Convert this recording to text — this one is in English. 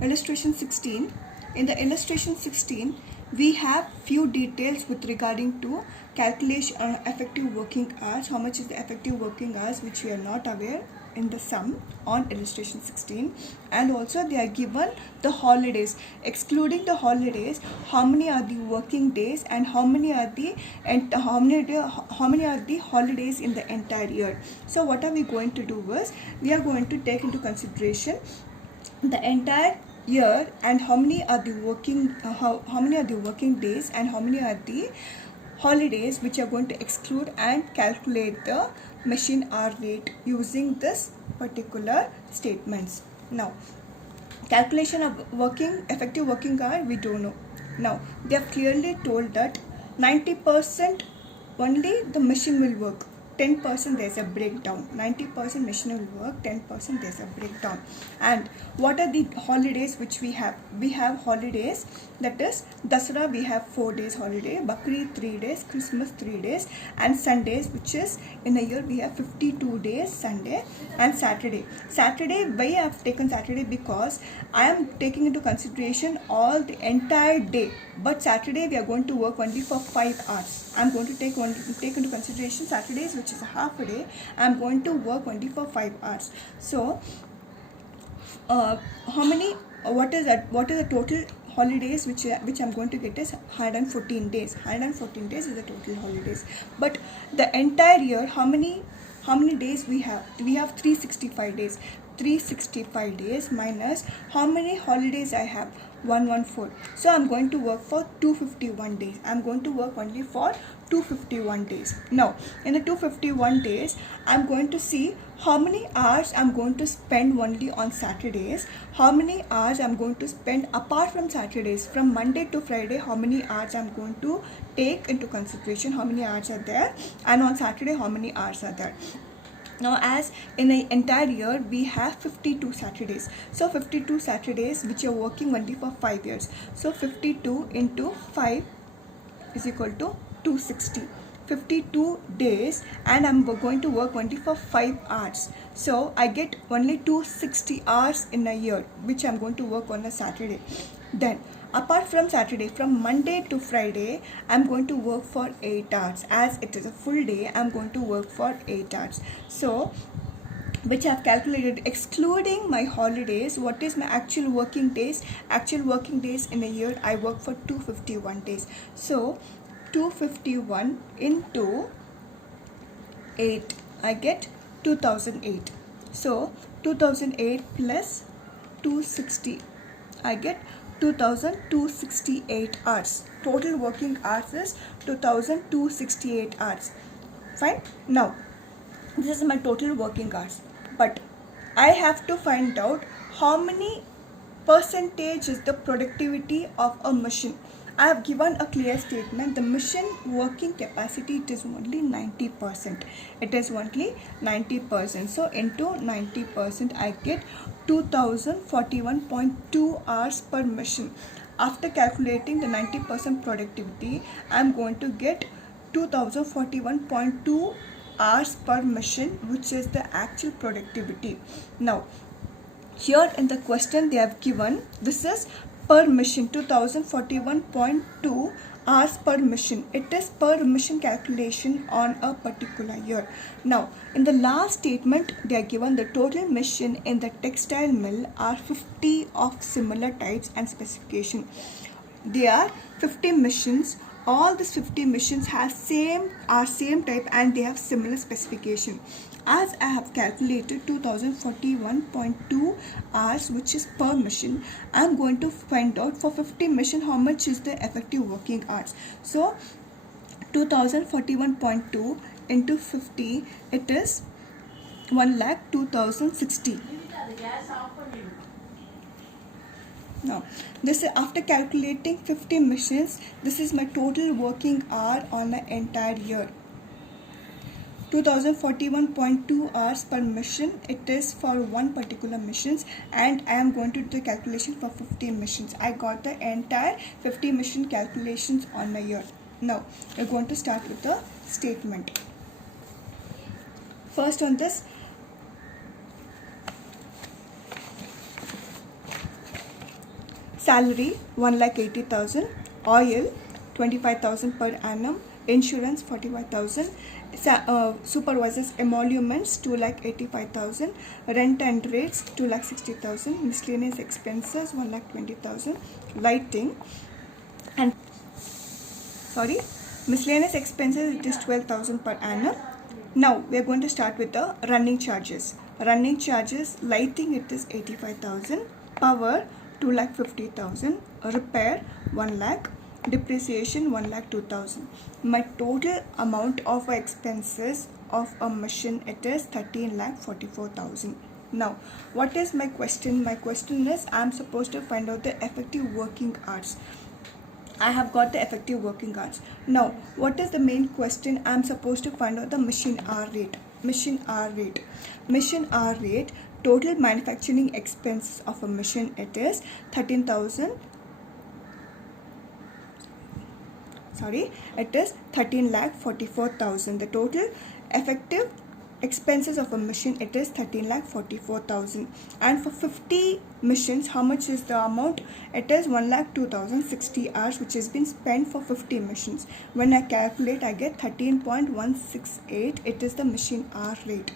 illustration 16. In the illustration 16, we have few details with regarding to calculation effective working hours. How much is the effective working hours, which we are not aware in the sum on illustration 16, and also they are given the holidays. Excluding the holidays, how many are the working days and how many are the holidays in the entire year. So what are we going to do is, we are going to take into consideration the entire year and how many are the working days and how many are the holidays, which are going to exclude, and calculate the machine hour rate using this particular statements. Now, calculation of effective working hour, we don't know. Now, they have clearly told that 90% only the machine will work, 10% there's a breakdown. 90% machine will work, 10% there's a breakdown. And what are the holidays which we have? We have holidays, that is Dasara, we have 4 days holiday, Bakri 3 days, Christmas 3 days, and Sundays, which is in a year we have 52 days Sunday, and Saturday. Why I have taken Saturday? Because I am taking into consideration all the entire day, but Saturday we are going to work only for 5 hours. I am going to take into consideration Saturdays, which is a half a day. I am going to work only for 5 hours. So what is the total holidays which I'm going to get is 114 days. 114 days is the total holidays. But the entire year, how many days we have? We have 365 days. 365 days minus how many holidays I have? 114. So I'm going to work for 251 days. I'm going to work only for 251 days. Now, in the 251 days, I'm going to see how many hours I'm going to spend only on Saturdays, how many hours I'm going to spend apart from Saturdays, from Monday to Friday, how many hours I'm going to take into consideration, how many hours are there, and on Saturday, how many hours are there. Now, as in the entire year, we have 52 Saturdays. So, 52 Saturdays which are working only for 5 years. So, 52 into 5 is equal to 260. 52 days, and I'm going to work only for 5 hours. So, I get only 260 hours in a year, which I'm going to work on a Saturday. Then, apart from Saturday, from Monday to Friday, I'm going to work for 8 hours. As it is a full day, I'm going to work for 8 hours. So, which I've calculated excluding my holidays, what is my actual working days? Actual working days in a year, I work for 251 days. So, 251 into 8, I get 2008. So, 2008 plus 260, I get 2268 hours. Total working hours is 2268 hours. Fine. Now, this is my total working hours. But I have to find out how many percentage is the productivity of a machine. I have given a clear statement. The machine working capacity, it is only 90%. It is only 90%. So, into 90%, I get 2041.2 hours per machine. After calculating the 90% productivity, I am going to get 2041.2 hours per machine, which is the actual productivity. Now, here in the question they have given, this is per mission, 2041.2 hours per mission. It is per mission calculation on a particular year. Now, in the last statement, they are given the total mission in the textile mill are 50 of similar types and specification. There are 50 missions. All these 50 missions are same type and they have similar specification. As I have calculated 2041.2 hours, which is per mission, I am going to find out for 50 mission how much is the effective working hours. So 2041.2 into 50, it is 1,02,060. Now, this is after calculating 50 missions. This is my total working hour on the entire year. 2041.2 hours per mission. It is for one particular missions, and I am going to do the calculation for 50 missions. I got the entire 50 mission calculations on a year. Now, we're going to start with the statement. First on this, salary 1,80,000, oil 25,000 per annum, insurance 45,000, supervisors emoluments 2,85,000, rent and rates 2,60,000, miscellaneous expenses 1,20,000, lighting and miscellaneous expenses, it is 12,000 per annum. Now we are going to start with the running charges. Running charges, lighting it is 85,000, power 2,50,000, repair 1 lakh, depreciation 1,02,000. My total amount of expenses of a machine, it is 13,44,000. Now what is my question? My question is, I am supposed to find out the effective working hours. I have got the effective working hours. Now what is the main question? I am supposed to find out the machine hour rate. Machine hour rate. Machine hour rate, total manufacturing expenses of a machine, it is 13,44,000. The total effective expenses of a machine, it is 13,44,000. And for 50 machines, how much is the amount? It is 1,02,060 hours which has been spent for 50 machines. When I calculate, I get 13.168. It is the machine hour rate.